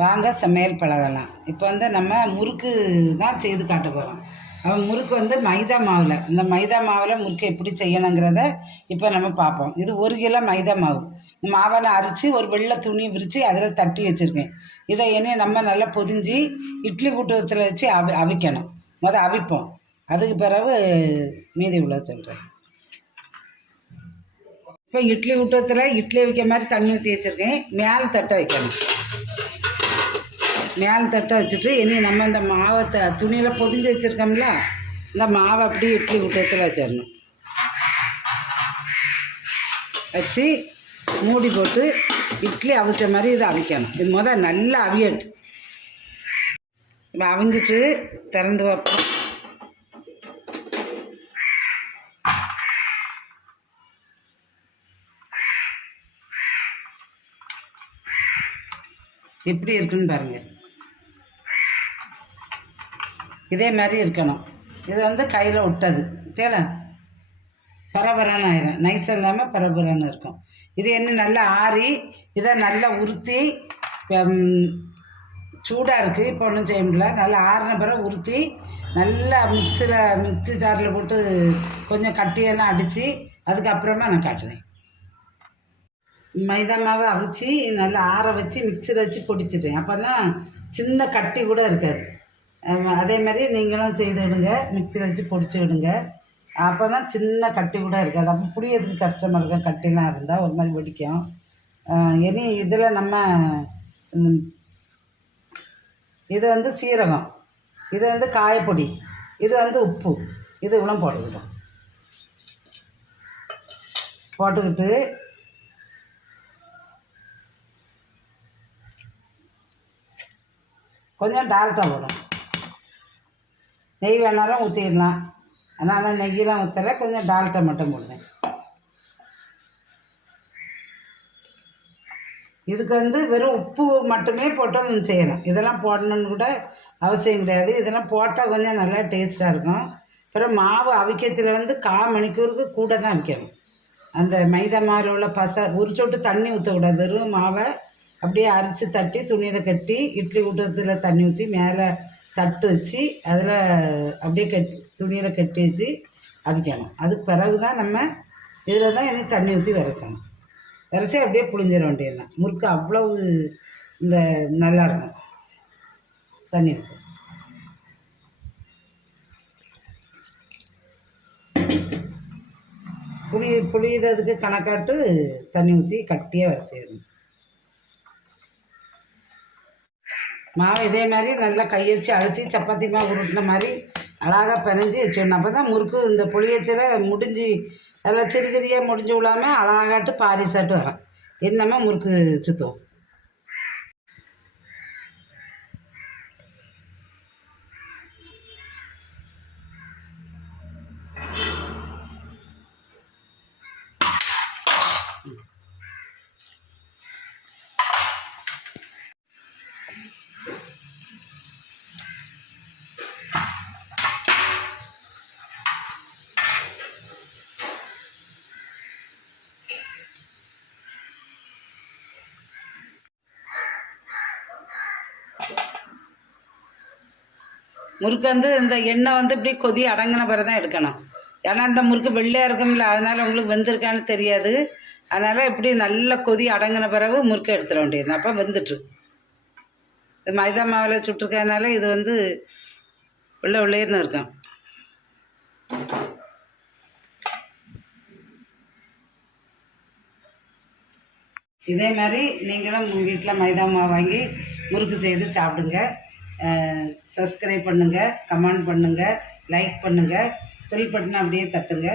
வாங்க சமையல் பழகலாம். இப்போ வந்து நம்ம முறுக்கு தான் செய்து காட்ட போகிறோம். முறுக்கு வந்து மைதா மாவில், இந்த மைதா மாவில் முறுக்கு எப்படி செய்யணுங்கிறத இப்போ நம்ம பார்ப்போம். இது 1 கிலோ மைதா மாவு. மாவை நான் அரைச்சி ஒரு வெள்ளை துணி விரித்து அதில் தட்டி வச்சுருக்கேன். இதை என்ன நம்ம நல்லா பொதிஞ்சு இட்லி கூட்டத்தில் வச்சு அவிக்கணும். அவிப்போம். அதுக்கு பிறகு மீதி உள்ள சொல்கிறேன். இப்போ இட்லி கூட்டத்தில் இட்லி வைக்க மாதிரி தண்ணி ஊற்றி வச்சுருக்கேன். மேலே தட்டை வைக்கணும். மேலே தட்டை வச்சுட்டு இனி நம்ம இந்த மாவை துணியில் பொதிஞ்சு வச்சுருக்கோம்ல, இந்த மாவை அப்படியே இட்லி ஊட்டத்தில் வச்சிடணும். வச்சு மூடி போட்டு இட்லி அவிச்ச மாதிரி இதை அவிக்கணும். இது நல்லா அவியட்டு. இப்போ அவிஞ்சிட்டு திறந்து வைப்போம். எப்படி இருக்குன்னு பாருங்கள். இதே மாதிரி இருக்கணும். இது வந்து கையில் விட்டது தேவை பரபரன்னு ஆயிரும். நைஸ் இல்லாமல் பரபரன்னு இருக்கும். இது என்ன நல்லா ஆறி இதை நல்லா உருத்தி, சூடாக இருக்குது இப்போ ஒன்றும் செய்ய முடியல. நல்லா ஆறின பிறகு உருத்தி நல்லா மிக்சி ஜாரில் போட்டு கொஞ்சம் கட்டியெல்லாம் அடித்து அதுக்கப்புறமா நான் காட்டுவேன். மைதா மாவை அவிச்சு நல்லா ஆற வச்சு மிக்சியில் வச்சு பொடிச்சிட்டேன். அப்போ தான் சின்ன கட்டி கூட இருக்காது. அதே மாதிரி நீங்களும் செய்து விடுங்க, மிக்சியில் வச்சு பொடிச்சு விடுங்க. அப்போ தான் சின்ன கட்டி கூட இருக்காது. அப்போ புளியறதுக்கு கஷ்டமாக இருக்கும். கட்டிலாம் இருந்தால் ஒரு மாதிரி வெடிக்கும். இனி இதில் நம்ம இது வந்து சீரகம், இது வந்து காயப்பொடி, இது வந்து உப்பு, இது இவ்வளோ போட்டுக்கிட்டோம். போட்டுக்கிட்டு கொஞ்சம் டால்டா போடும். நெய் வேணாலும் ஊற்றிடலாம். ஆனால் நெய்யெலாம் ஊற்றல, கொஞ்சம் டால்டா மட்டும் போடுவேன். இதுக்கு வந்து வெறும் உப்பு மட்டுமே போட்டோம் செய்யலாம். இதெல்லாம் போடணுன்னு கூட அவசியம் கிடையாது. இதெல்லாம் போட்டால் கொஞ்சம் நல்லா டேஸ்ட்டாக இருக்கும். அப்புறம் மாவு அவிக்கத்தில் வந்து 1/4 மணிக்கூருக்கு கூட தான் அவிக்கணும். அந்த மைதா மாவில் உள்ள ஒரு சொட்டு தண்ணி ஊற்றக்கூடாது. வெறும் மாவை அப்படியே அரைச்சி தட்டி துணியில் கட்டி இட்லி ஊட்டத்தில் தண்ணி ஊற்றி மேலே தட்டு வச்சு அதில் அப்படியே துணியில் கட்டி வச்சு அவிக்கணும். அதுக்கு பிறகு தான் நம்ம இதில் தான் இனி தண்ணி ஊற்றி விரசணும். விரசி அப்படியே புளிஞ்சிட வேண்டியது தான். முறுக்கு அவ்வளவு இந்த நல்லாயிருக்கும். தண்ணி ஊற்று புளியதுக்கு கணக்காட்டு தண்ணி ஊற்றி கட்டியாக விரசிடணும். மாவு இதே மாதிரி நல்லா கையை வச்சு அழுத்தி சப்பாத்தி மாவு உருட்டின மாதிரி அழகாக பிணைஞ்சி வச்சிடணும். அப்போ தான் முறுக்கு இந்த புளியத்தில் முடிஞ்சு அதில் சிறியாக முடிஞ்சு விடாமல் அழகாட்டு பாரிசாட்டு வரும். என்னமா முறுக்கு சுற்றுவோம். முறுக்கு வந்து இந்த எண்ணெய் வந்து இப்படி கொதி அடங்கின பிறகு தான் எடுக்கணும். ஏன்னா இந்த முறுக்கு வெள்ளையாக இருக்கும்ல, அதனால் உங்களுக்கு வெந்திருக்கான்னு தெரியாது. அதனால் இப்படி நல்ல கொதி அடங்கின பிறகு முறுக்கை எடுத்துட வேண்டியது. அப்போ வெந்துட்டு இது மைதா மாவில் சுட்டுருக்கனால இது வந்து உள்ளேர்னு இருக்கும். இதே மாதிரி நீங்களும் உங்கள் வீட்டில் மைதா மாவு வாங்கி முறுக்கு செய்து சாப்பிடுங்க. சப்ஸ்கிரைப் பண்ணுங்கள், கமெண்ட் பண்ணுங்கள், லைக் பண்ணுங்கள், பெல் பட்டனை அப்படியே தட்டுங்க.